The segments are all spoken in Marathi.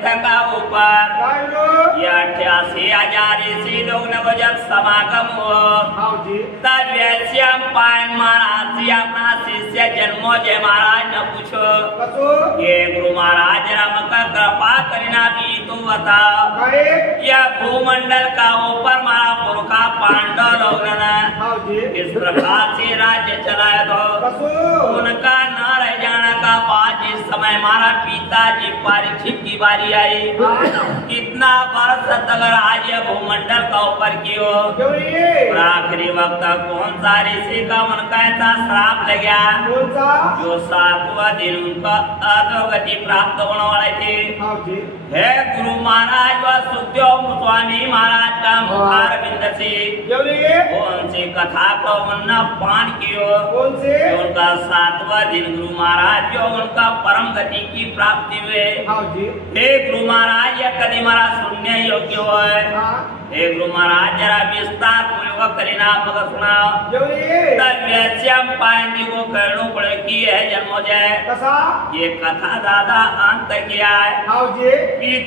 तीर्थ का ऊपर ये 88,000 ऋषि लोग ने जब समागम हुआ तब श्याम पायन महाराज से अपना शिष्य जन्मो जय महाराज ने पूछो ये गुरु महाराज राम का कृपा करना भी तो बताओ यह भूमंडल का ऊपर मारा पुरखा पांडव लोग ने इस प्रकार से राज्य चलाया तो उनका न रह जाने का बाद जिस समय हमारा पिताजी परीक्षित की बारी आई कितना वर्ष तक राज्य भूमंडल का ऊपर कियो और आखिरी वक्त कौन सा ऋषि का उनका ऐसा श्राप लग गया जो 7वां दिन उनका अधोगति प्राप्त होने वाले थे। हे गुरु महाराज व सुखदेव स्वामी महाराज का मुखार बिंद से उनसे कथा को उन्ना पान कियो उनका 7वां दिन गुरु महाराज जो उनका परम गति की प्राप्ति हुए। हे गुरु महाराज यह कभी महाराज सुनने योग्य है। हे गुरु महाराज जरा विस्तार पूर्वक करीना मगर सुनाओ तब श्याम पायन जी को करनो पड़े की है जन्मो जय ये कथा दादा अंत किया है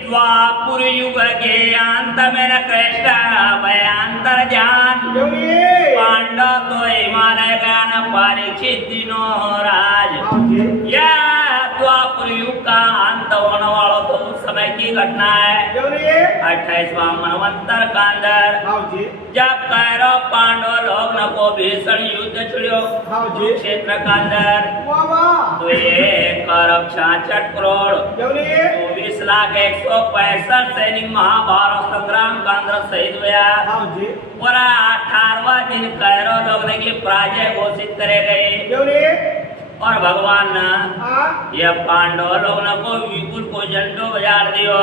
द्वापुर युग के अंत में न कृष्ण भयांतर जान पांडव तो हिमालय ज्ञान परीक्षित दिनों राज यह द्वापुर युग का अंत होने वाला तो उस समय की घटना है 28वां मनवंतर का अंदर जब कौरव पांडव लोग न को भीषण युद्ध छिड़ो क्षेत्र का अंदर तो ये कौरव 66 करोड़ 24,165 सैनिक महाभारत संग्राम का अंदर शहीद हुआ और 18वां दिन कौरव लोग ने की पराजय घोषित करे गए और भगवान ने यह पांडव लोग ने को विपुल को झंडो बजार दियो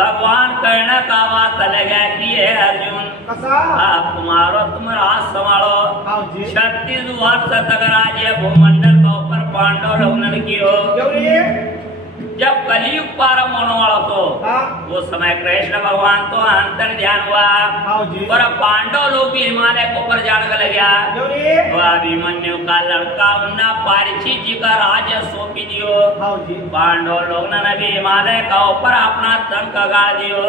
भगवान कर्ण का बात लगा कि है अर्जुन आप तुम्हारो तुम राज संभालो 36 वर्ष तक राज्य भूमंडल का ऊपर पांडव लोग ने कियो जब कलयुग प्रारंभ होने वाला तो वो समय कृष्ण भगवान तो अंतर ध्यान हुआ और पांडव लोग भी हिमालय को ऊपर जाने लगा तो अभिमन्यु का लड़का उन्ना परीक्षित जी का राज्य सौंपी दियो पांडव लोग ने भी हिमालय का ऊपर अपना तन का गाड़ दियो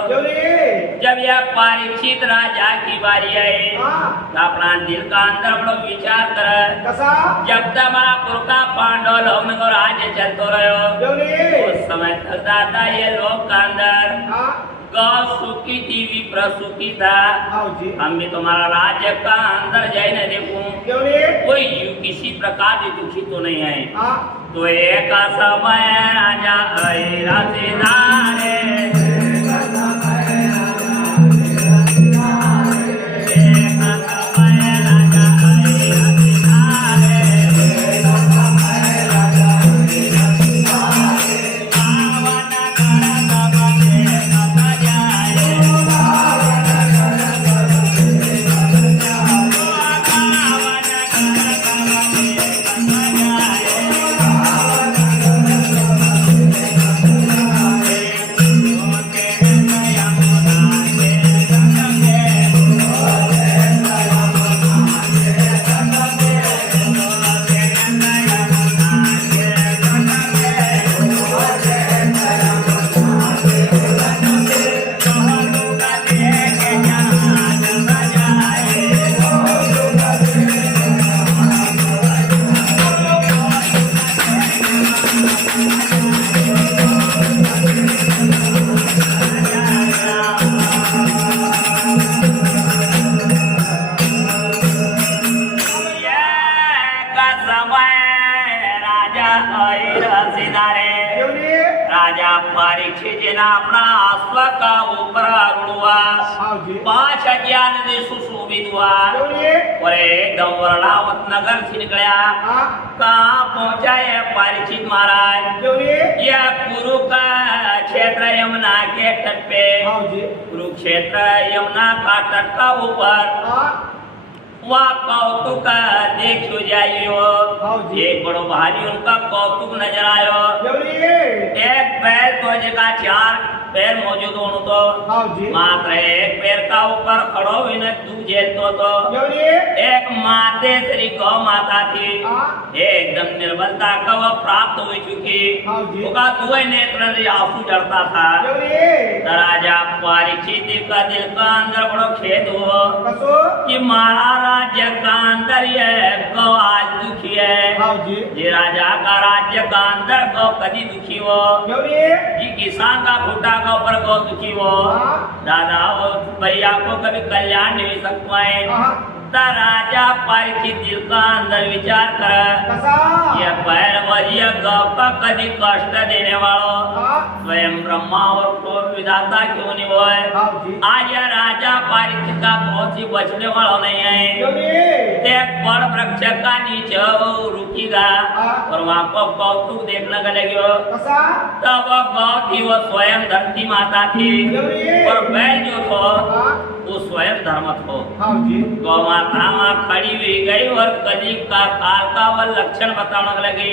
जब यह परीक्षित राजा की बारी आई तो अपना दिल का अंदर बड़ो विचार कर जब तक हमारा पुरखा पांडव लोग को राज्य चलते रहो समय तक दादा ये लोग का अंदर गौ सुखी थी विप्र सुखी था हम भी तुम्हारा राज्य का अंदर जाए न देखूं कोई किसी प्रकार की दुखी तो नहीं है तो एक समय राजा राजा परीक्षित जी ने अपना अश्व का ऊपर आरूढ़ 5,000 ने सुशोभित हुआ और एकदम वर्णावत नगर से निकला कहाँ पहुँचा है परीक्षित महाराज यह कुरु का क्षेत्र यमुना के तट पे कुरुक्षेत्र यमुना का तट का ऊपर वहाँ कौतुक देखो जाइयो एक बड़ो भारी उनका कौतुक नजर आयो एक बैल तो जगह 4 पैर मौजूद होनो तो हाँ जी मात्र एक पैर का ऊपर खड़ो हुई दूजे तो एक माते श्री गौ माता थी एकदम निर्बलता का वह प्राप्त हो चुकी उसका दुए नेत्र से आंसू जड़ता था राजा परीक्षित का दिल का अंदर बड़ो खेद हो कि मारा राज्य का अंदर ये गौ आज दुखी है जी राजा का राज्य का अंदर गौ कभी दुखी हो जी किसान का फूटा का ऊपर गौ दुखी हो दादा वो भैया को कभी कल्याण नहीं सकता है राजा परीक्षित दिल का अंदर विचार कर ये पैर वजिया गौ का कभी कष्ट देने वालों स्वयं ब्रह्मा और को विधाता क्यों नहीं वो है आज यह राजा परीक्षित का बहुत ही बचने वाला नहीं है एक बड़ वृक्ष का नीचे वो रुकीगा और वहाँ को कौतुक देखने का लगे तब वो गौ थी वो स्वयं धरती माता थी और बैल जो थो वो स्वयं धर्म थो गौ माता वहाँ खड़ी हुई गई और कली का काल का वह लक्षण बताने लगे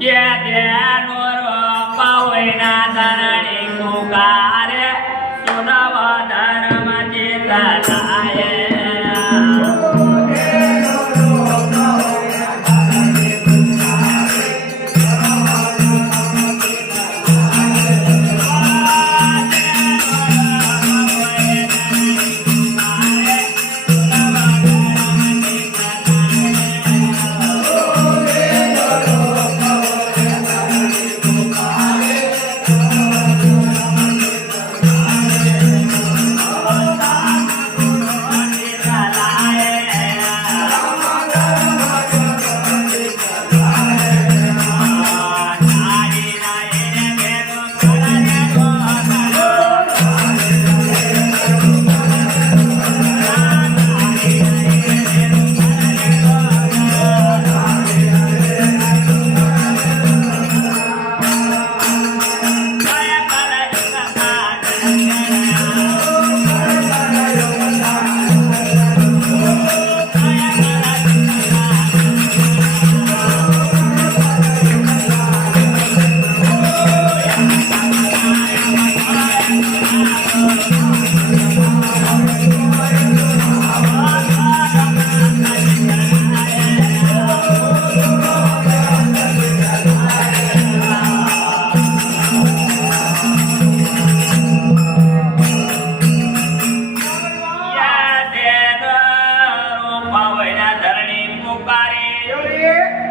ये ध्यान और पावना धरणी पुकार सुनव धर्म चेतनाय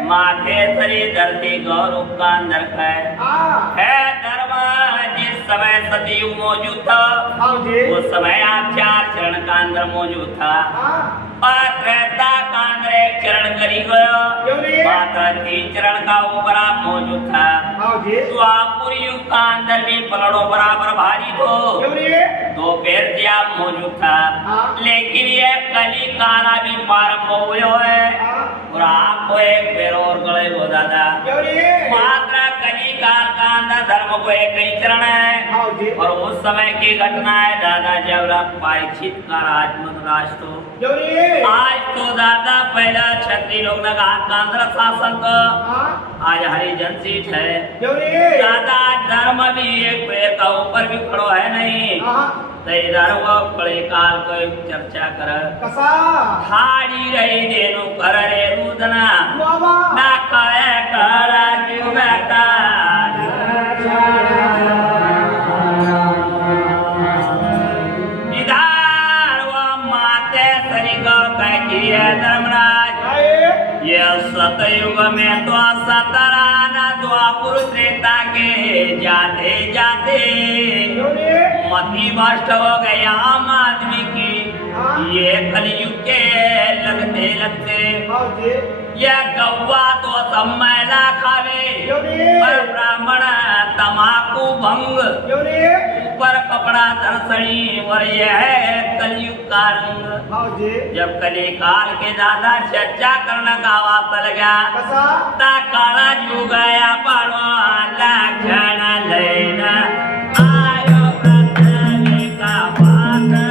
माथे सरी धरती गौरव का अंदर है धर्म जिस समय सतयुग मौजूद था उस समय आप 4 चरण का अंदर मौजूद था और त्रेता का अंदर एक चरण करी गया मात्र 3 चरण का ऊपर आप मौजूद था तो आप पूरी युग का अंदर भी पलड़ो बराबर भारी तो 2 पैर से आप मौजूद था लेकिन ये कली काला भी प्रारंभ हुआ है और आपको एक पैर और गड़े हो दादा मात्र कली काल का अंदर धर्म को एक ही चरण है और उस समय की घटना है दादा जब परीक्षित का राज तो आज तो दादा पहला क्षत्रिय लोग लगा का अंदर शासन को आज हरिजन सीट है दादा धर्म भी एक पैर का ऊपर भी खड़ो है नहीं इधर वो बड़े काल को चर्चा कर हाड़ी रही देनु कर रे रुदना ना कहे करा जीव बेटा इधर वो माते सरी गौ कहती है धर्मराज ये सतयुग में तो सतराना द्वापुर त्रेता के जाते जाते मति भ्रष्ट हो गया आम आदमी की ये कलयुग के लगते लगते ये गौवा तो सब मैला खावे पर ब्राह्मण तमाकू भंग ऊपर कपड़ा दर्शनी और यह है कलयुग का रंग जब कली काल के दादा चर्चा करने का वास्ता लगा ता काला जुग गया पड़ो लक्षण लेना आयो पृथ्वी का पात्र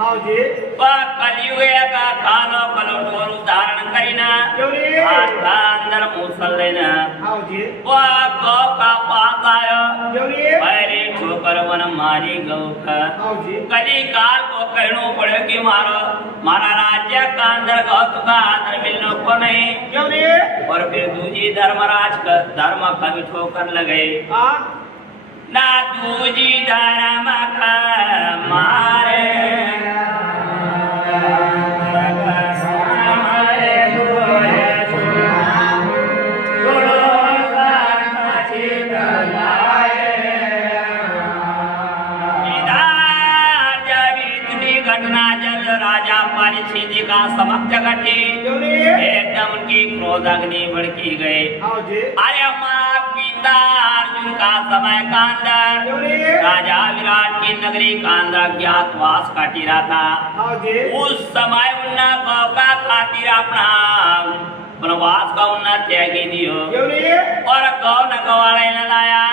हाउजी कलियुग का कालो कलोटोर धारण करीना आता अंदर मुसल लेना हाउजी गौ का पास आयो पहले ठोकर वन मारी गौ का हाउजी कली काल को कहनो पड़े कि मारा राज्य का अंदर गौ का अंदर मिलने को नहीं और फिर दूजी धर्मराज का धर्म का भी ठोकर लगे ना दूजी धर्म का मारे घटना जब राजा परीक्षित जी का समक्ष घटी एकदम उनकी क्रोध अग्नि भड़की गए अरे माँ पिता अर्जुन का समय का अंदर राजा विराट की नगरी का अंदर ज्ञातवास काटी रहा था उस समय उन्ना गौ का खातिर अपना वनवास का उन्ना त्यागी दियो और गौ न गवाड़े न लाया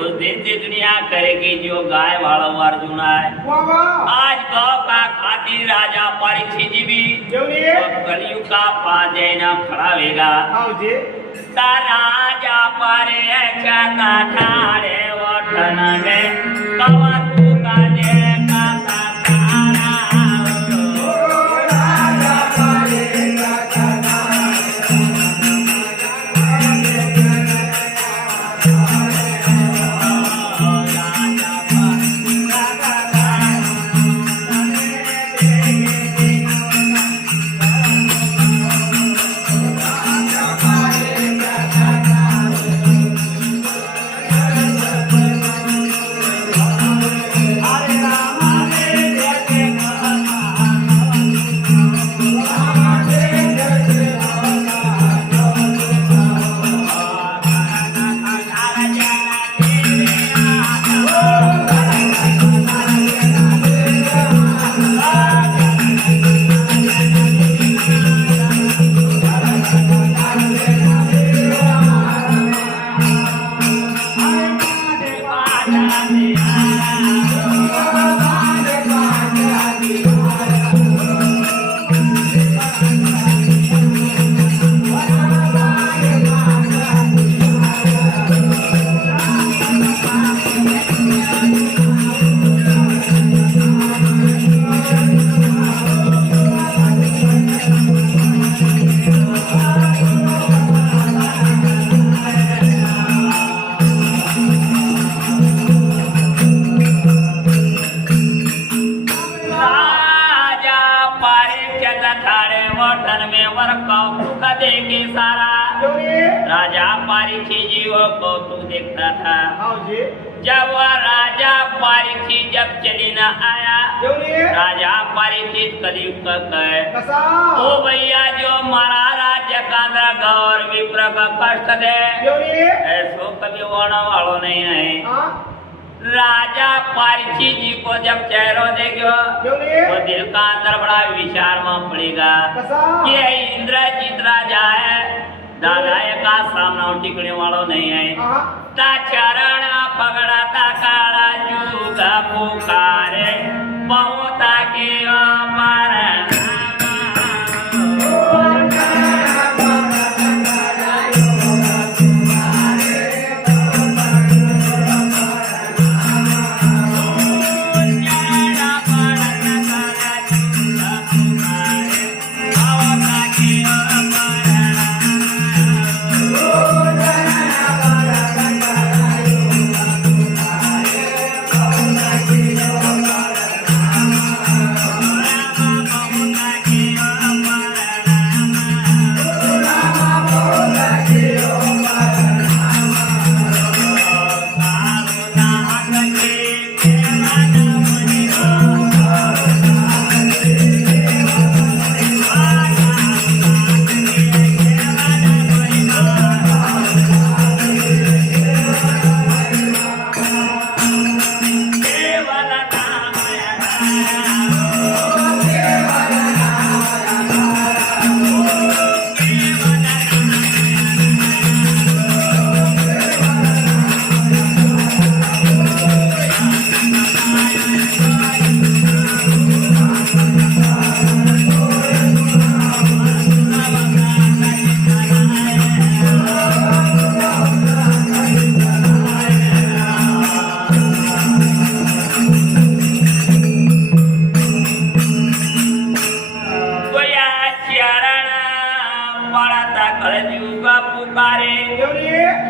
उस दिन से दुनिया करेगी जो गाय वाला अर्जुन है आज गौ का खातिर राजा परीक्षित जी भी कलयुग का पास जैना खड़ा होगा राजा परे चता ठाड़े वठन में कवा तू का दे का राजा परीक्षित जी वो कौतुक देखता था जब वह राजा परीक्षित जब चली न आया राजा परीक्षित कलयुग का कहे ओ भैया जो मारा राज्य का अंदर गौर विप्र का कष्ट दे ऐसो कभी होने वालों नहीं है राजा परीक्षित जी को जब चेहरा देखो तो दिल का अंदर बड़ा विचार में पड़ेगा कि इंद्रजीत राजा है दादा का सामना टिकने वालों नहीं है ता चरण पगड़ा ता काला जुगा पुकारे बहुता के अमर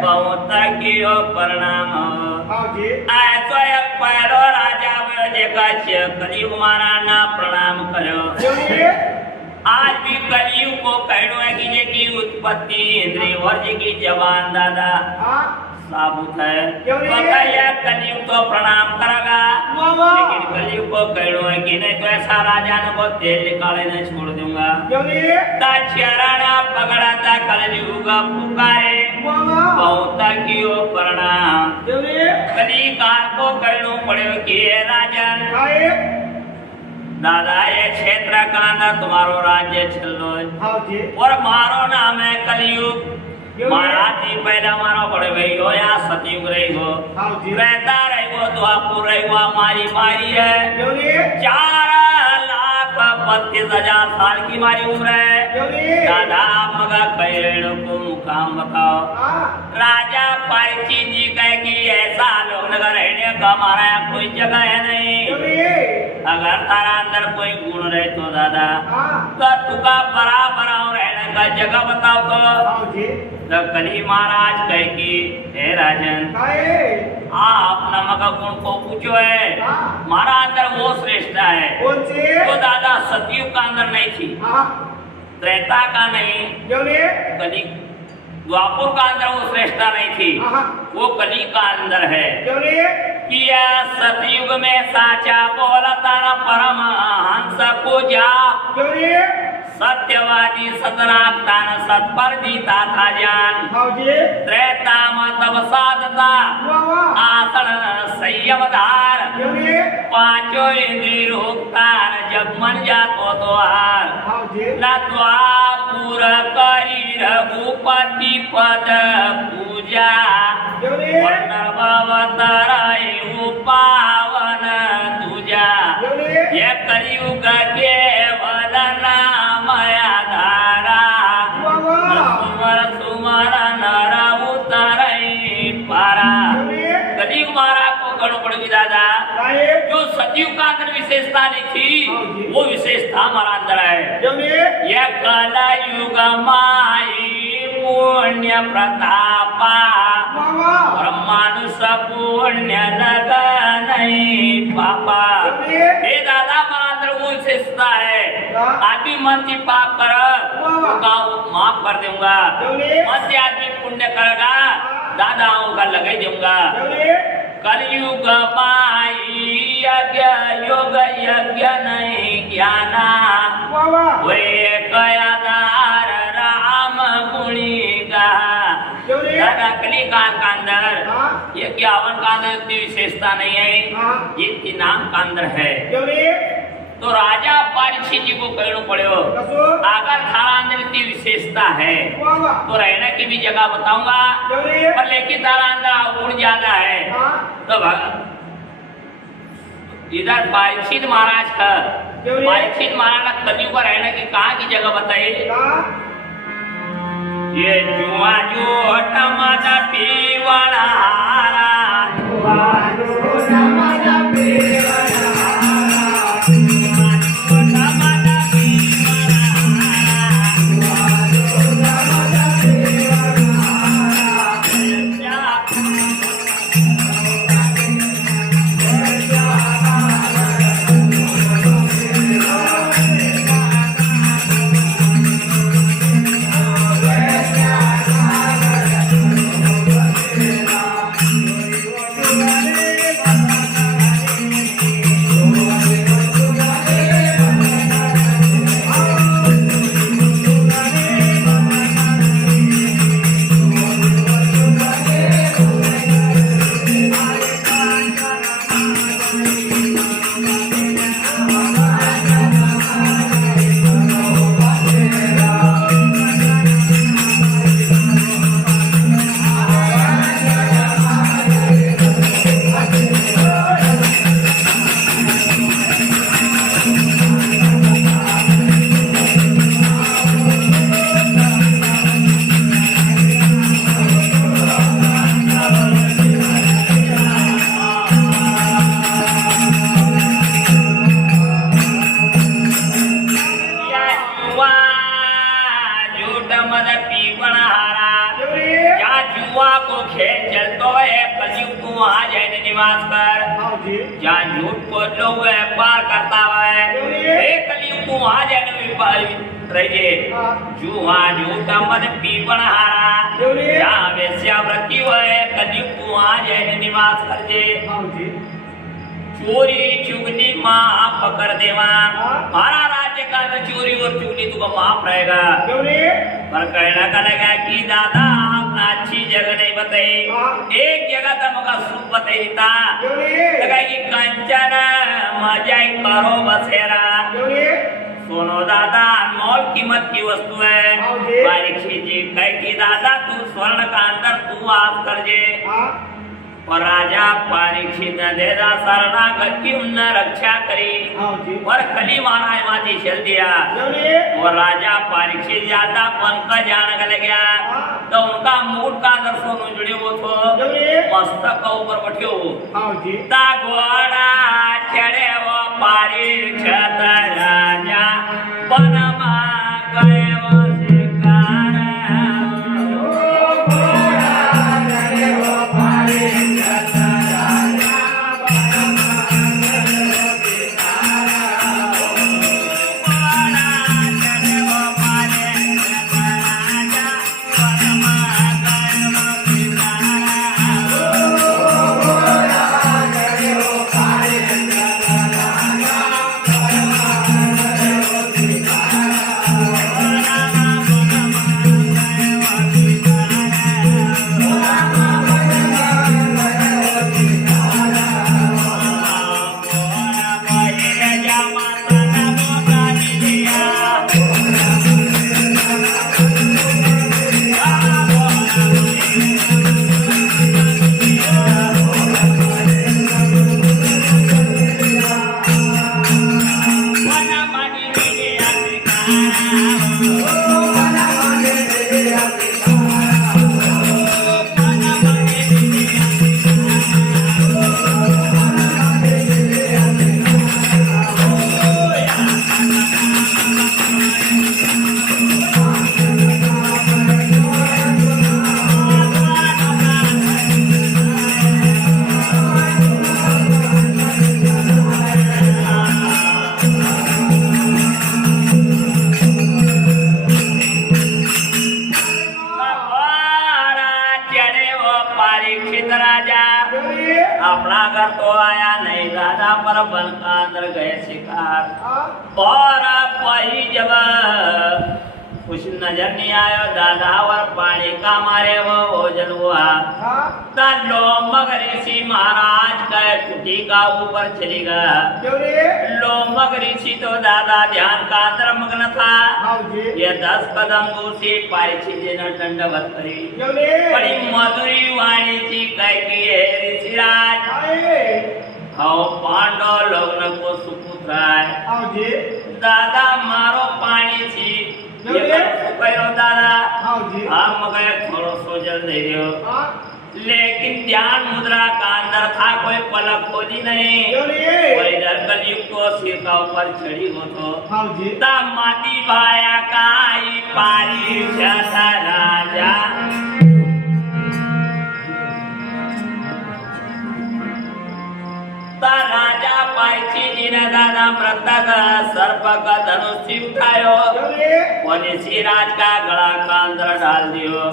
बहुत कियो प्रणाम हाँ जी ऐसो एक पहलो राजा हुए जेका कलयुग महाराज ना प्रणाम करो बोलिए आज भी कलयुग को कहनो है कि जे की उत्पत्ति इंद्रिय और जी की जवान दादा हाँ साबुत है क्यों नहीं? तो कहिए कलयुग तो प्रणाम करेगा वाह। लेकिन कलयुग को कहनो है कि नहीं तो ऐसा राजा ने को तेल निकाले नहीं छोड़ दूंगा बोलिए चरण पकड़ा था कलयुग पुकारे वाह बहुत कियो प्रणाम बोलिए कली काल को कहनो पड़े कि हे राजन आए दादा ये क्षेत्र का अंदर तुम्हारो राज्य चलो हाँ जी और मारो नाम है कलयुग क्यों? महाराज जी पहला मारो बड़े भाई हो यहाँ सतयुग रही हो हाँ जी रहता रही हो द्वापुर रही हो हमारी मारी है बोलिए 4,32,000 साल की हमारी उम्र है बोलिए दादा मगा पैरेणु को मुकाम बताओ हाँ राजा परीक्षित जी कहे कि ऐसा लोग नगर रहने का हमारा यहाँ कोई जगह है नहीं बोलिए अगर तारा अंदर कोई गुण रहे तो दादा हाँ तो तुका बराबर रहने का जगह बताओ तो हाँ जी तो कली महाराज कहे कि हे राजन आए आप नमक गुण को पूछो है हाँ हमारा अंदर वो श्रेष्ठ है कौन सी तो दादा सतयुग का अंदर नहीं थी हाँ त्रेता का नहीं बोलिए कली द्वापुर का अंदर वो श्रेष्ठता नहीं थी हाँ वो कली का अंदर है बोलिए कि यह सतयुग में साचा बोलता न परम हंस को जा बोलिए सत्यवादी सतराता न सत्पर जीता था जान हाँ जी त्रेता में तब साधता वाह आसन संयम धार बोलिए पांचों इंद्रिय रोकतार जब मन जातो तो हार हाँ जी लद्वापुर करी रघुपति पद पूजा बोलिए नवतराय पावन तुझा बोलिए ये कलयुग केवल नाम आधारा वाह सुमर सुमर नर उतरई पारा बोलिए कलयुग महाराज को गणो पड़ेगी दादा आए जो सतयुग का अंदर विशेषता नहीं थी वो विशेषता हमारा अंदर है बोलिए यह कलयुग माई पुण्य प्रतापा वाह ब्रह्मानुष पुण्य लग नहीं पापा बोलिए हे दादा हमारा अंदर वो विशेषता है हाँ। आदमी मन से पाप कर वाह। का माफ कर दूंगा बोलिए मन से आदमी पुण्य करेगा दादाओं का लगा ही दूंगा बोलिए कलयुग माई यज्ञ योग यज्ञ नहीं ज्ञाना वाह वे कयादार राम गुणी गा बोलिए दादा कली काल का अंदर हाँ ये 51 का अंदर इतनी विशेषता नहीं है हाँ ये इतनी नाम का अंदर है बोलिए तो राजा परीक्षित जी को कहना पड़ेगा कसो अगर थारा अंदर इतनी विशेषता है वाह तो रहने की भी जगह बताऊंगा बोलिए पर लेकिन तारा अंदर गुण ज्यादा है हाँ तो इधर परीक्षित महाराज का बोलिए परीक्षित महाराज का कलयुग का रहने की कहाँ की जगह बताइए हाँ ये जुआ जो टमाटा पीवड़ा हारा बोलिए वहाँ जाने निवास कर हाँ जी जहाँ झूठ को लोग व्यापार करता है एक कलयुग तू वहाँ जाने रहिए हाँ जो वहाँ झूठ मन पीपण हारा जहाँ वेश्यावृत्ति है कलयुग तू वहाँ जाने निवास कर जे हाँ जी चोरी चुगली माफ कर देवा हमारा राज्य का तो चोरी और चुगली तुमको माफ रहेगा क्यों नहीं पर कहना का लगा कि दादा आपने अच्छी जगह नहीं बताई एक जगह तो मगा सुख बताई था क्यों नहीं लगा कि कंचन मजा करो बसेरा क्यों नहीं सुनो दादा अनमोल कीमत की वस्तु है परीक्षित जी कह कि दादा तू स्वर्ण का अंदर तू आप कर जे हाँ और राजा परीक्षित ने देदा शरणागत की उन्हें रक्षा करी हाँ जी और कली महाराज माती चल दिया क्यों नहीं और राजा परीक्षित ज्यादा पन का जाने लग गया तो उनका मुकुट का अंदर सोनू जुड़े वो तो क्यों नहीं मस्तक का ऊपर बैठे हो हाँ जी ता घोड़ा चढ़े वो परीक्षित राजा वनमा गए वो शिकार अपना घर तो आया नहीं दादा पर बन का अंदर गए शिकार और वही जब कुछ नजर नहीं आयो दादा और पानी का मारे वो भोजन हुआ लो मगर ऋषि महाराज का कुटी का ऊपर चली गया लोमक ऋषि तो दादा ध्यान का अंदर मग्न था ये 10 कदम दूर से परीक्षित जी ने दंडवत करी बड़ी मधुरी वाणी जी कह की है ऋषिराज आओ पांडव लोग न को सुपुत्र है दादा मारो पानी थी ये कहो दादा हम मगर थोड़ो सो जल दे रहे हो लेकिन ध्यान मुद्रा का अंदर था कोई पलक खोली नहीं और इधर कलयुग को सिर का ऊपर चढ़ी हो तो तब माटी भाया काई पारी जैसा राजा राजा परीक्षित जी ने दादा मृतक सर्प का धनुष उठायो और इसी राज का गला का अंदर डाल दियो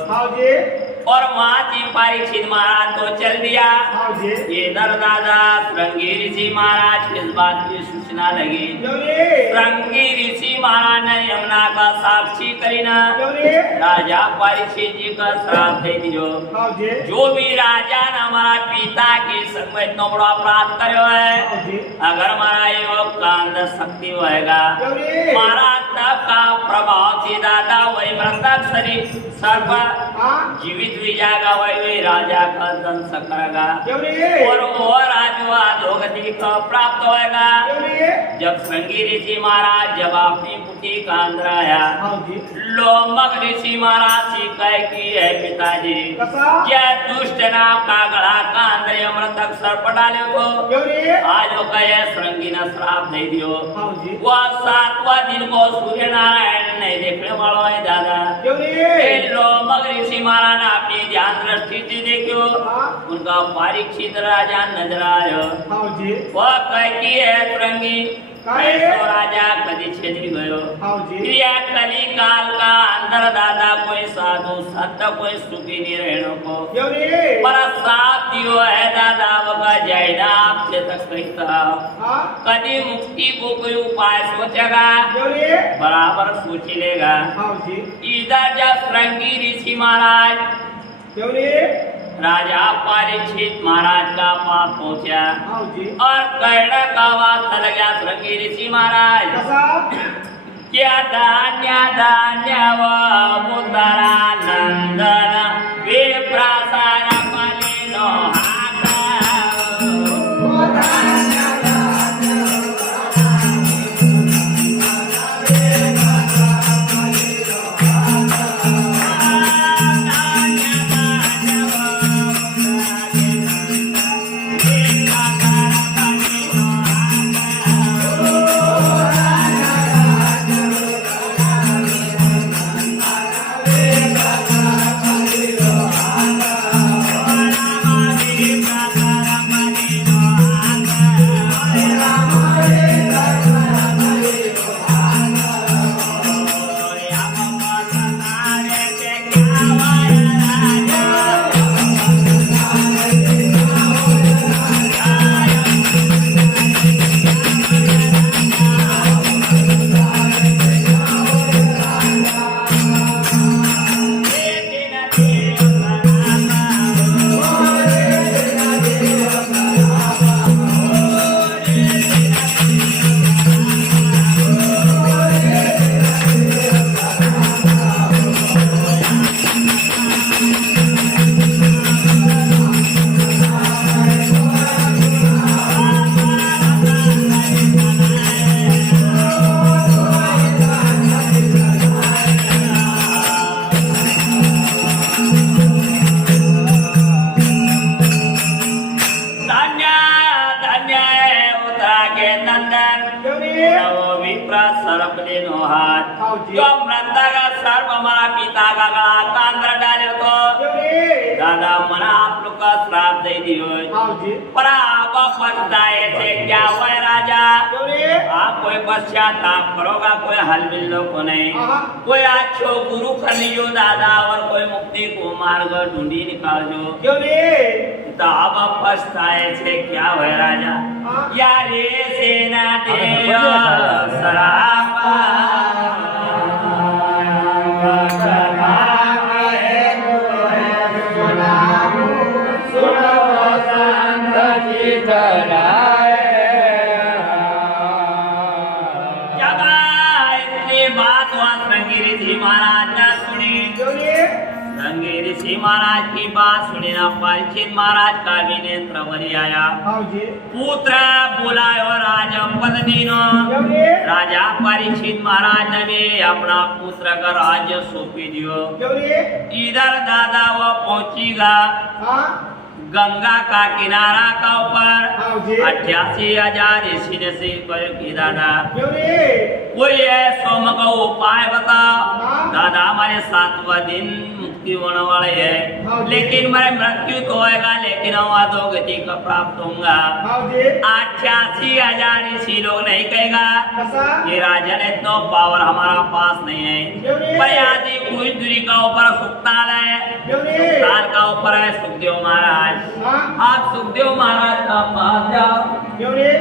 और वहाँ जी परीक्षित महाराज तो चल दिया इधर दादा श्रृंगी ऋषि महाराज किस बात की सूचना लगी श्रृंगी ऋषि महाराज ने यमुना का साक्षी करीना राजा परीक्षित जी का श्राप दे दियो जो भी राजा ने हमारा पिता की संग में इतना बड़ा अपराध करो है अगर हमारा योग का अंदर शक्ति होएगा हमारा तब का प्रभाव से दादा वही मृतक शरीर सर्प जीवित भी जाएगा वही राजा का दंश करेगा और वो राजवा अधोगति को प्राप्त होएगा जब श्रृंगी ऋषि महाराज जब अपनी पुत्री का अंदर आया लोमक ऋषि महाराज से कह की है पिताजी क्या दुष्ट नाम का गला का अंदर मृतक सर्प डाले को आज वो कहे श्रृंगी ने श्राप दे दियो वह 7वां दिन को सूर्य नारायण नहीं देखने वाला है दादा क्यों रे ये लोमक ऋषि महाराज ने अपनी ध्यान दृष्टि से देखो हाँ उनका परीक्षित राजा नजर आयो हाँ जी वह कैकी है तुरंगी काय है? ऐसो राजा कदी छेदी गयो हाँ जी क्रिया कली काल का अंदर दादा कोई साधु संत कोई सुखी नहीं रहने को क्यों रे पर साथ यो है दादा वका जैना आपसे तक कहता हाँ कदी मुक्ति को कोई उपाय सोचेगा क्यों रे बराबर सोच लेगा हाँ जी इधर जब श्रृंगी ऋषि महाराज क्यों रे राजा परीक्षित महाराज का पास पहुंचा हाँ जी और कहने का वास्ता लगा श्रृंगी ऋषि महाराज कसा क्या धान्य धान्य व मुदरा नंदन विप्रासार मलिनो धन्य धन्य उतरा के नंदन क्यों रे वो विप्रा सर्प लेनो हाथ हाँ जी जो मृता का सर्प हमारा पिता का गला का अंदर डाले तो क्यों रे दादा मना आप लोग का श्राप दे दियो हाँ जी पर आप पछताए से क्या हुआ है राजा क्यों रे आप कोई पश्चाताप करोगा कोई हल मिल लो को नहीं हाँ कोई अच्छो गुरु कर लियो दादा और कोई मुक्ति को मार्ग ढूंढी निकाल जो क्यों रे तो अब पछताए से क्या हुआ है राजा हाँ यारे सेना देव सरापा जब इतनी बात हुआ श्रृंगी ऋषि महाराज ने सुनी क्यों रे श्रृंगी ऋषि महाराज की बात सुनी ना परीक्षित महाराज का भी नेत्र भरी आया हाँ जी पुत्र बुलायो राजा पत्नीनो क्यों रे राजा परीक्षित महाराज ने भी अपना पुत्र का राज्य सौंपी दियो क्यों रे इधर दादा वो पहुंचीगा हाँ गंगा का किनारा का ऊपर हाँ जी 88,000 ऋषि ने से कहो कि दादा क्यों रे कोई है सोम का उपाय बताओ हाँ। दादा हमारे 7वां दिन मुक्ति होने वाले है हाँ जी। लेकिन मेरे मृत्यु तो होएगा लेकिन हम दो गति का प्राप्त होऊंगा हाँ जी 88,000 ऋषि लोग नहीं कहेगा कसा ये राजा ने इतना पावर हमारा पास नहीं है क्यों रे पर यदि कुछ दूरी का ऊपर सुखताल है क्यों रे सुखताल का ऊपर है सुखदेव महाराज हाँ आप सुखदेव महाराज का पास जाओ क्यों रे